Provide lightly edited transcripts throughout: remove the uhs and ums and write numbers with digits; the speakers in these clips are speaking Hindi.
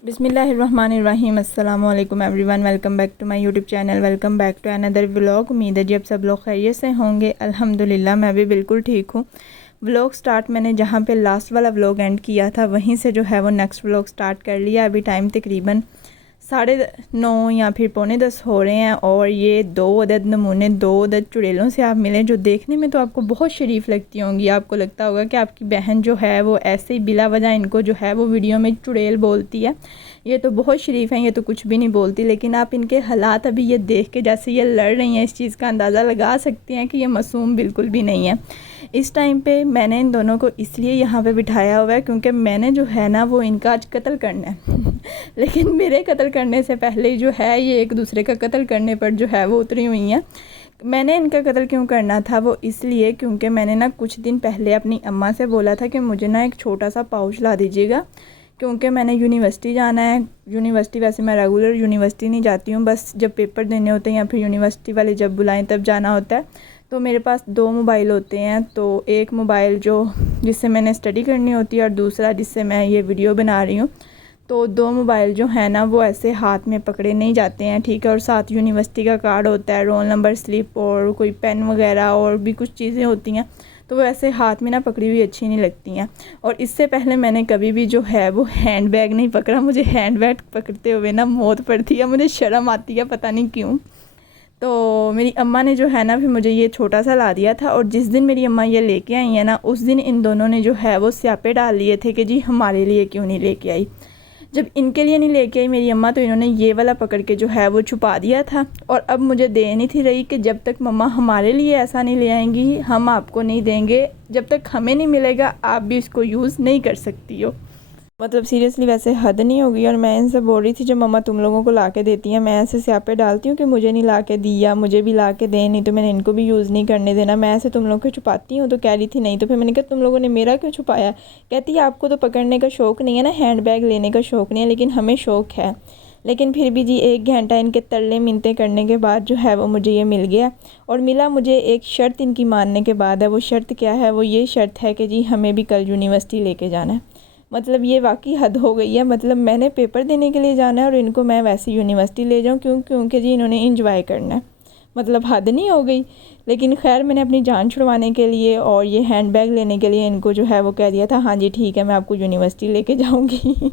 बिस्मिल्लाहिर्रहमानिर्रहीम। अस्सलाम वालेकुम everyone, welcome back to my YouTube channel, welcome back to another vlog. उम्मीद है जी अब सब लोग खैरियत से होंगे। अल्हम्दुलिल्लाह मैं भी बिल्कुल ठीक हूँ। व्लॉग स्टार्ट मैंने जहाँ पे लास्ट वाला व्लॉग एंड किया था वहीं से जो है वो नेक्स्ट व्लॉग स्टार्ट कर लिया। अभी टाइम तकरीबन 9:30 या फिर 9:45 हो रहे हैं और ये 2 अदद नमूने 2 अदद चुड़ैलों से आप मिलें जो देखने में तो आपको बहुत शरीफ लगती होंगी। आपको लगता होगा कि आपकी बहन जो है वो ऐसे ही बिला वजह इनको जो है वो वीडियो में चुड़ैल बोलती है, ये तो बहुत शरीफ हैं, ये तो कुछ भी नहीं बोलती। लेकिन आप इनके हालात अभी ये देख के जैसे ये लड़ रही हैं इस चीज़ का अंदाज़ा लगा सकते हैं कि ये मासूम बिल्कुल भी नहीं है। इस टाइम पे मैंने इन दोनों को इसलिए यहाँ पे बिठाया हुआ है क्योंकि मैंने जो है ना वो इनका आज कत्ल करना है लेकिन मेरे कत्ल करने से पहले जो है ये एक दूसरे का कत्ल करने पर जो है वो उतरी हुई हैं। मैंने इनका कत्ल क्यों करना था वो इसलिए क्योंकि मैंने ना कुछ दिन पहले अपनी अम्मा से बोला था कि मुझे ना एक छोटा सा पाउच ला दीजिएगा, क्योंकि मैंने यूनिवर्सिटी जाना है। यूनिवर्सिटी वैसे मैं रेगुलर यूनिवर्सिटी नहीं जाती हूँ, बस जब पेपर देने होते हैं या फिर यूनिवर्सिटी वाले जब बुलाएं तब जाना होता है। तो मेरे पास 2 मोबाइल होते हैं, तो एक मोबाइल जो जिससे मैंने स्टडी करनी होती है और दूसरा जिससे मैं ये वीडियो बना रही हूँ। तो 2 मोबाइल जो है ना वो ऐसे हाथ में पकड़े नहीं जाते हैं, ठीक है। और साथ यूनिवर्सिटी का कार्ड होता है, रोल नंबर स्लिप और कोई पेन वगैरह और भी कुछ चीज़ें होती हैं, तो वो ऐसे हाथ में ना पकड़ी हुई अच्छी नहीं लगती हैं। और इससे पहले मैंने कभी भी जो है वो हैंड बैग नहीं पकड़ा। मुझे हैंड बैग पकड़ते हुए ना मौत पड़ती है, मुझे शर्म आती है, पता नहीं क्यों। तो मेरी अम्मा ने जो है ना फिर मुझे ये छोटा सा ला दिया था और जिस दिन मेरी अम्मा ये लेके आई है ना उस दिन इन दोनों ने जो है वो स्यापे डाल लिए थे कि जी हमारे लिए क्यों नहीं लेके आई। जब इनके लिए नहीं लेके आई मेरी अम्मा तो इन्होंने ये वाला पकड़ के जो है वो छुपा दिया था। और अब मुझे दे नहीं थी रही कि जब तक मम्मा हमारे लिए ऐसा नहीं ले आएंगी हम आपको नहीं देंगे, जब तक हमें नहीं मिलेगा आप भी इसको यूज़ नहीं कर सकती हो। मतलब सीरियसली वैसे हद नहीं होगी। और मैं इनसे बोल रही थी जब मम्मा तुम लोगों को ला के देती हैं मैं ऐसे स्यापे डालती हूँ कि मुझे नहीं ला के दिया, मुझे भी ला के दें, नहीं तो मैंने इनको भी यूज़ नहीं करने देना, मैं ऐसे तुम लोगों को छुपाती हूँ। तो कह रही थी नहीं, तो फिर मैंने कहा तुम लोगों ने मेरा क्यों छुपाया। कहती है आपको तो पकड़ने का शौक़ नहीं है ना, हैंड बैग लेने का शौक़ नहीं है, लेकिन हमें शौक़ है। लेकिन फिर भी जी 1 घंटा इनके तरले मिनते करने के बाद जो है वो मुझे ये मिल गया। और मिला मुझे एक शर्त इनकी मानने के बाद है। वो शर्त क्या है, वो ये शर्त है कि जी हमें भी कल यूनिवर्सिटी लेके जाना है। मतलब ये वाकई हद हो गई है। मतलब मैंने पेपर देने के लिए जाना है और इनको मैं वैसे यूनिवर्सिटी ले जाऊँ क्योंकि जी इन्होंने इंजॉय करना है। मतलब हद नहीं हो गई। लेकिन खैर मैंने अपनी जान छुड़वाने के लिए और ये हैंड बैग लेने के लिए इनको जो है वो कह दिया था हाँ जी ठीक है मैं आपको यूनिवर्सिटी लेके जाऊँगी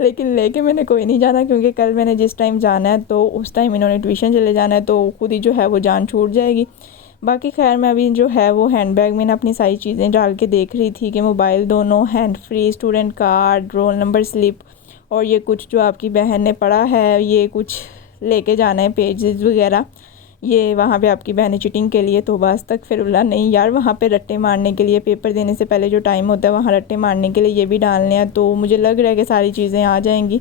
लेकिन लेके मैंने कोई नहीं जाना क्योंकि कल मैंने जिस टाइम जाना है तो उस टाइम इन्होंने ट्यूशन चले जाना है, तो खुद ही जो है वो जान छूट जाएगी। बाकी खैर मैं अभी जो है वो हैंड बैग में ना अपनी सारी चीज़ें डाल के देख रही थी कि मोबाइल दोनों, hand free, student card, roll number slip और ये कुछ जो आपकी बहन ने पढ़ा है ये कुछ लेके जाना है पेजेस वगैरह। ये वहाँ पे आपकी बहन चीटिंग के लिए तो बस तक फिर बोला नहीं यार वहाँ पे रट्टे मारने के लिए पेपर देने से पहले जो टाइम होता है वहाँ रट्टे मारने के लिए ये भी डालने हैं। तो मुझे लग रहा है कि सारी चीज़ें आ जाएंगी,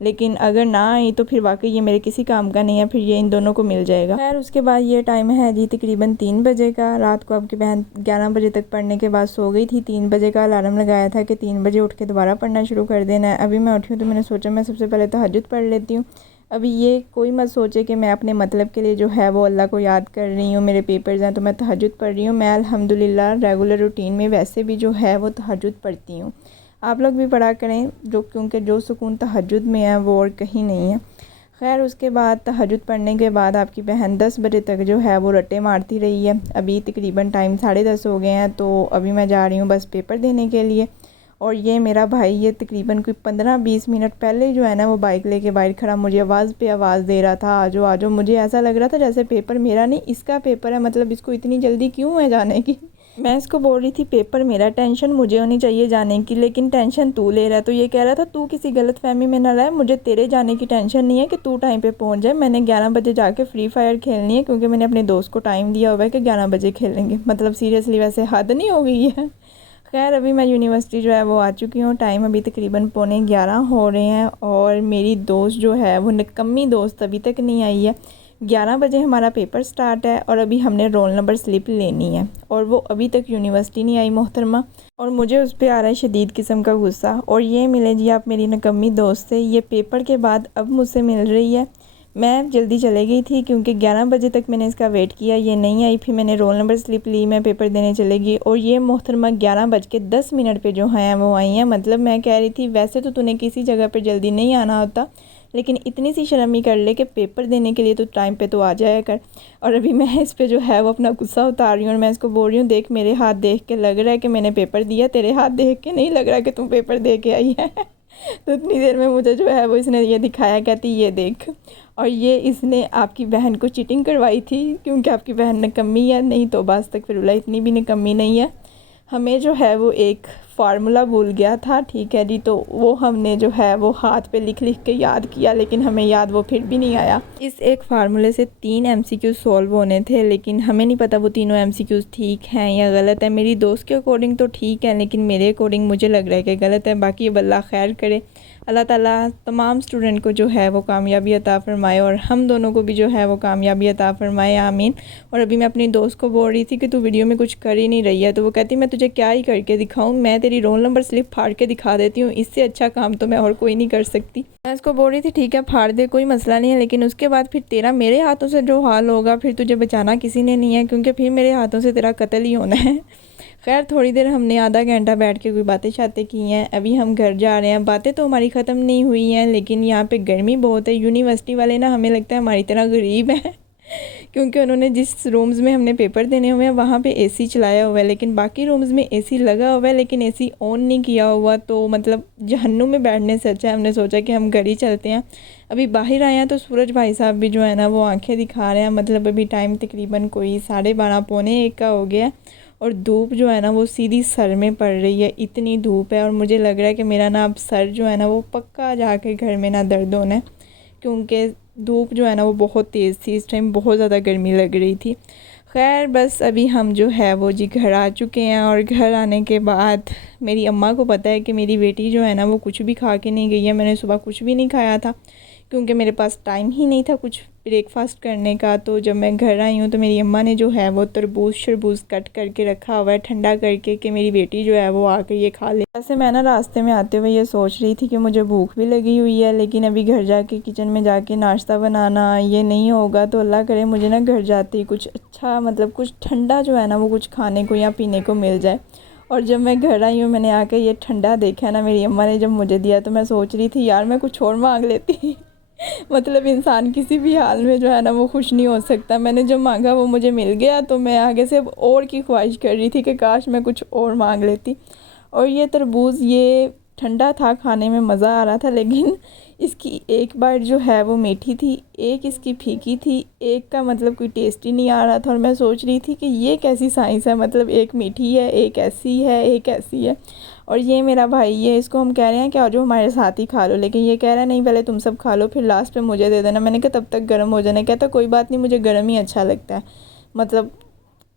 लेकिन अगर ना आई तो फिर वाकई ये मेरे किसी काम का नहीं है, फिर ये इन दोनों को मिल जाएगा। खैर उसके बाद ये टाइम है जी तकरीबन 3 बजे का। रात को आपकी बहन 11 बजे तक पढ़ने के बाद सो गई थी। 3 बजे का अलार्म लगाया था कि 3 बजे उठ के दोबारा पढ़ना शुरू कर देना है। अभी मैं उठी हूँ तो मैंने सोचा मैं सबसे पहले तहज्जुद पढ़ लेती हूँ। अभी ये कोई मत सोचे कि मैं अपने मतलब के लिए जो है वो अल्लाह को याद कर रही हूँ, मेरे पेपर्स हैं तो मैं तहज्जुद पढ़ रही हूँ। मैं अल्हम्दुलिल्लाह रेगुलर रूटीन में वैसे भी जो है वो तहज्जुद पढ़ती हूँ। आप लोग भी पढ़ा करें क्योंकि जो सुकून तहज्जुद में है वो और कहीं नहीं है। खैर उसके बाद तहज्जुद पढ़ने के बाद आपकी बहन 10 बजे तक जो है वो रट्टे मारती रही है। अभी तकरीबन टाइम 10:30 हो गए हैं, तो अभी मैं जा रही हूँ बस पेपर देने के लिए। और ये मेरा भाई ये तकरीबन कोई 15-20 मिनट पहले जो है ना वो बाइक लेके बाहर खड़ा मुझे आवाज़ पे आवाज़ दे रहा था आजो आजो। मुझे ऐसा लग रहा था जैसे पेपर मेरा नहीं इसका पेपर है, मतलब इसको इतनी जल्दी क्यों है जाने की। मैं इसको बोल रही थी पेपर मेरा, टेंशन मुझे होनी चाहिए जाने की, लेकिन टेंशन तू ले रहा है। तो ये कह रहा था तू किसी गलत फहमी में ना रहे, मुझे तेरे जाने की टेंशन नहीं है कि तू टाइम पे पहुंच जाए। मैंने 11 बजे जाके फ्री फायर खेलनी है क्योंकि मैंने अपने दोस्त को टाइम दिया हुआ है कि 11 बजे खेलेंगे। मतलब सीरियसली वैसे हद नहीं हो गई है। खैर अभी मैं यूनिवर्सिटी जो है वो आ चुकी हूँ। टाइम अभी तकरीबन 11:15 हो रहे हैं और मेरी दोस्त जो है वो निकम्मी दोस्त अभी तक नहीं आई है। 11 बजे हमारा पेपर स्टार्ट है और अभी हमने रोल नंबर स्लिप लेनी है और वो अभी तक यूनिवर्सिटी नहीं आई मोहतरमा। और मुझे उस पर आ रहा है शदीद किस्म का गुस्सा। और ये मिले जी आप मेरी निकम्मी दोस्त से, ये पेपर के बाद अब मुझसे मिल रही है। मैं जल्दी चले गई थी क्योंकि 11 बजे तक मैंने इसका वेट किया, ये नहीं आई। फिर मैंने रोल नंबर स्लिप ली, मैं पेपर देने चले गई और ये मोहतरमा 11:10 पे जो हैं वो आई हैं। मतलब मैं कह रही थी वैसे तो तूने किसी जगह पर जल्दी नहीं आना होता, लेकिन इतनी सी शर्म ही कर ले कि पेपर देने के लिए तो टाइम पे तो आ जाया कर। और अभी मैं इस पर जो है वो अपना गुस्सा उतार रही हूँ और मैं इसको बोल रही हूँ, देख मेरे हाथ देख के लग रहा है कि मैंने पेपर दिया, तेरे हाथ देख के नहीं लग रहा कि तुम पेपर दे के आई है। तो इतनी देर में मुझे जो है वो इसने ये दिखाया, कहती ये देख। और ये इसने आपकी बहन को चीटिंग करवाई थी क्योंकि आपकी बहन निकम्मी है, नहीं तो बस तक फिर इतनी भी निकम्मी नहीं है। हमें जो है वो एक फार्मूला भूल गया था, ठीक है जी, तो वो हमने जो है वो हाथ पे लिख लिख के याद किया, लेकिन हमें याद वो फिर भी नहीं आया। इस एक फार्मूले से 3 MCQ सॉल्व होने थे, लेकिन हमें नहीं पता वो तीनों MCQ ठीक हैं या गलत है। मेरी दोस्त के अकॉर्डिंग तो ठीक है, लेकिन मेरे अकॉर्डिंग मुझे लग रहा है कि गलत है। बाकी अब अल्लाह खैर करे, अल्लाह ताला तमाम स्टूडेंट को जो है वो कामयाबी अता फ़रमाए और हम दोनों को भी जो है वो कामयाबी अता फ़रमाए, आमीन। और अभी मैं अपनी दोस्त को बोल रही थी कि तू वीडियो में कुछ कर ही नहीं रही है, तो वो कहती मैं तुझे क्या ही करके दिखाऊं, मैं तेरी रोल नंबर स्लिप फाड़ के दिखा देती हूँ, इससे अच्छा काम तो मैं और कोई नहीं कर सकती। मैं उसको बोल रही थी ठीक है फाड़ दे, कोई मसला नहीं है, लेकिन उसके बाद फिर तेरा मेरे हाथों से जो हाल होगा फिर तुझे बचाना किसी ने नहीं है, क्योंकि फिर मेरे हाथों से तेरा कत्ल ही होना है। खैर थोड़ी देर हमने आधा घंटा बैठ के कोई बातें शातें की हैं। अभी हम घर जा रहे हैं। बातें तो हमारी ख़त्म नहीं हुई हैं, लेकिन यहाँ पे गर्मी बहुत है। यूनिवर्सिटी वाले ना हमें लगता है हमारी तरह गरीब हैं क्योंकि उन्होंने जिस रूम्स में हमने पेपर देने हुए हैं वहाँ पे एसी चलाया हुआ है, लेकिन बाकी रूम्स में एसी लगा हुआ है लेकिन एसी ऑन नहीं किया हुआ। तो मतलब जहन्नुम में बैठने से अच्छा है हमने सोचा कि हम घर ही चलते हैं। अभी बाहर आए हैं तो सूरज भाई साहब भी जो है ना वो आंखें दिखा रहे हैं। मतलब अभी टाइम तकरीबन कोई 12:30 पौने 1 का हो गया है और धूप जो है ना वो सीधी सर में पड़ रही है, इतनी धूप है। और मुझे लग रहा है कि मेरा ना अब सर जो है ना वो पक्का जाके घर में ना दर्द होना है, क्योंकि धूप जो है ना वो बहुत तेज़ थी, इस टाइम बहुत ज़्यादा गर्मी लग रही थी। खैर बस अभी हम जो है वो जी घर आ चुके हैं और घर आने के बाद मेरी अम्मा को पता है कि मेरी बेटी जो है ना वो कुछ भी खा के नहीं गई है। मैंने सुबह कुछ भी नहीं खाया था क्योंकि मेरे पास टाइम ही नहीं था कुछ ब्रेकफास्ट करने का। तो जब मैं घर आई हूँ तो मेरी अम्मा ने जो है वो तरबूज शरबूज कट करके रखा हुआ है ठंडा करके कि मेरी बेटी जो है वो आकर ये खा ले। वैसे मैं ना रास्ते में आते हुए ये सोच रही थी कि मुझे भूख भी लगी हुई है, लेकिन अभी घर जाके किचन में जाके नाश्ता बनाना ये नहीं होगा। तो अल्लाह करे मुझे ना घर जाते ही कुछ अच्छा मतलब कुछ ठंडा जो है ना वो कुछ खाने को या पीने को मिल जाए। और जब मैं घर आई हूँ मैंने आकर ये ठंडा देखा ना मेरी अम्मा ने जब मुझे दिया, तो मैं सोच रही थी यार मैं कुछ और मांग लेती मतलब इंसान किसी भी हाल में जो है ना वो खुश नहीं हो सकता। मैंने जो मांगा वो मुझे मिल गया, तो मैं आगे से अब और की ख्वाहिश कर रही थी कि काश मैं कुछ और मांग लेती। और ये तरबूज ये ठंडा था, खाने में मज़ा आ रहा था, लेकिन इसकी एक बाइट जो है वो मीठी थी, एक इसकी फीकी थी, एक का मतलब कोई टेस्ट ही नहीं आ रहा था। और मैं सोच रही थी कि ये कैसी साइंस है, मतलब एक मीठी है, एक ऐसी है, एक ऐसी है। और ये मेरा भाई है, इसको हम कह रहे हैं कि आज हमारे साथ ही खा लो, लेकिन ये कह रहा है नहीं पहले तुम सब खा लो फिर लास्ट पे मुझे दे देना। मैंने कहा तब तक गर्म हो जाने। कहता कोई बात नहीं मुझे गर्म ही अच्छा लगता है। मतलब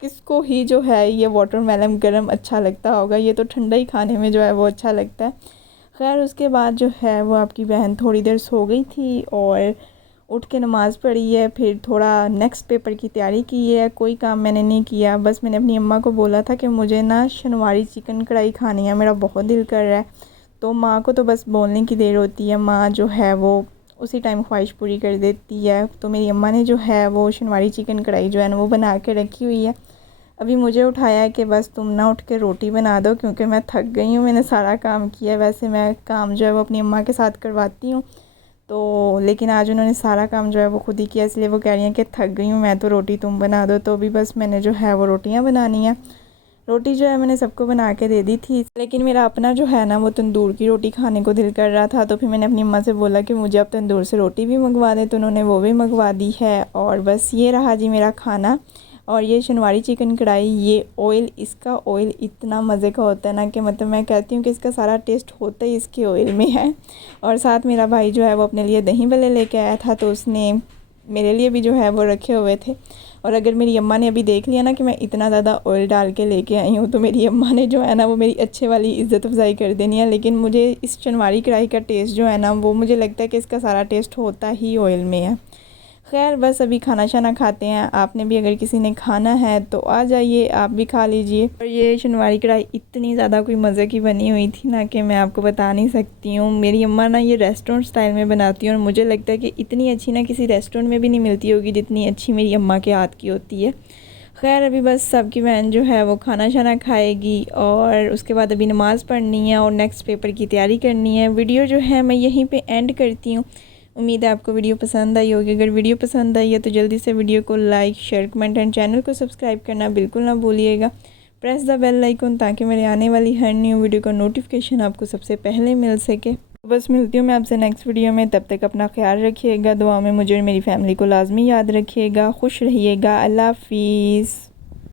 किसको ही जो है ये वाटरमेलन गर्म अच्छा लगता होगा, ये तो ठंडा ही खाने में जो है वो अच्छा लगता है। खैर उसके बाद जो है वो आपकी बहन थोड़ी देर सो गई थी और उठ के नमाज़ पढ़ी है, फिर थोड़ा नेक्स्ट पेपर की तैयारी की है। कोई काम मैंने नहीं किया, बस मैंने अपनी अम्मा को बोला था कि मुझे ना शनवारी चिकन कढ़ाई खानी है, मेरा बहुत दिल कर रहा है। तो माँ को तो बस बोलने की देर होती है, माँ जो है वो उसी टाइम ख्वाहिश पूरी कर देती है। तो मेरी अम्मा ने जो है वो शनवारी चिकन कढ़ाई जो है ना वो बना के रखी हुई है। अभी मुझे उठाया है कि बस तुम ना उठ के रोटी बना दो, क्योंकि मैं थक गई हूँ, मैंने सारा काम किया। वैसे मैं काम जो है वो अपनी अम्मा के साथ करवाती हूँ, तो लेकिन आज उन्होंने सारा काम जो है वो खुद ही किया, इसलिए वो कह रही हैं कि थक गई हूँ मैं, तो रोटी तुम बना दो। तो अभी बस मैंने जो है वो रोटियाँ बनानी है। रोटी जो है मैंने सबको बना के दे दी थी, लेकिन मेरा अपना जो है ना वो तंदूर की रोटी खाने को दिल कर रहा था। तो फिर मैंने अपनी अम्मा से बोला कि मुझे अब तंदूर से रोटी भी मंगवा दें, तो उन्होंने वो भी मंगवा दी है। और बस ये रहा जी मेरा खाना। और ये शनवारी चिकन कढ़ाई, ये ऑयल, इसका ऑयल इतना मज़े का होता है ना कि मतलब मैं कहती हूँ कि इसका सारा टेस्ट होता ही इसके ऑयल में है। और साथ मेरा भाई जो है वो अपने लिए दही भल्ले लेके आया था, तो उसने मेरे लिए भी जो है वो रखे हुए थे। और अगर मेरी अम्मा ने अभी देख लिया ना कि मैं इतना ज़्यादा ऑयल डाल के लेके आई हूँ, तो मेरी अम्मा ने जो है ना वो मेरी अच्छे वाली इज़्ज़त अफजाई कर देनी है। लेकिन मुझे इस शनवारी कढ़ाई का टेस्ट जो है ना वो मुझे लगता है कि इसका सारा टेस्ट होता ही ऑयल में है। खैर बस अभी खाना शाना खाते हैं। आपने भी अगर किसी ने खाना है तो आ जाइए, आप भी खा लीजिए। और ये शनवारी कढ़ाई इतनी ज़्यादा कोई मज़े की बनी हुई थी ना कि मैं आपको बता नहीं सकती हूँ। मेरी अम्मा ना ये रेस्टोरेंट स्टाइल में बनाती है और मुझे लगता है कि इतनी अच्छी ना किसी रेस्टोरेंट में भी नहीं मिलती होगी जितनी अच्छी मेरी अम्मा के हाथ की होती है। खैर अभी बस सबकी बहन जो है वो खाना शाना खाएगी और उसके बाद अभी नमाज़ पढ़नी है और नेक्स्ट पेपर की तैयारी करनी है। वीडियो जो है मैं यहीं पे एंड करती हूँ। उम्मीद है आपको वीडियो पसंद आई होगी। अगर वीडियो पसंद आई है तो जल्दी से वीडियो को like, share, comment and channel को सब्सक्राइब करना बिल्कुल ना भूलिएगा। प्रेस द बेल आइकन ताकि मेरे आने वाली हर न्यू वीडियो का नोटिफिकेशन आपको सबसे पहले मिल सके। बस मिलती हूँ मैं आपसे नेक्स्ट वीडियो में। तब तक अपना ख्याल रखिएगा। दुआ में मुझे और मेरी फैमिली को लाजमी याद रखिएगा। खुश रहिएगा। अल्लाह हाफिज़।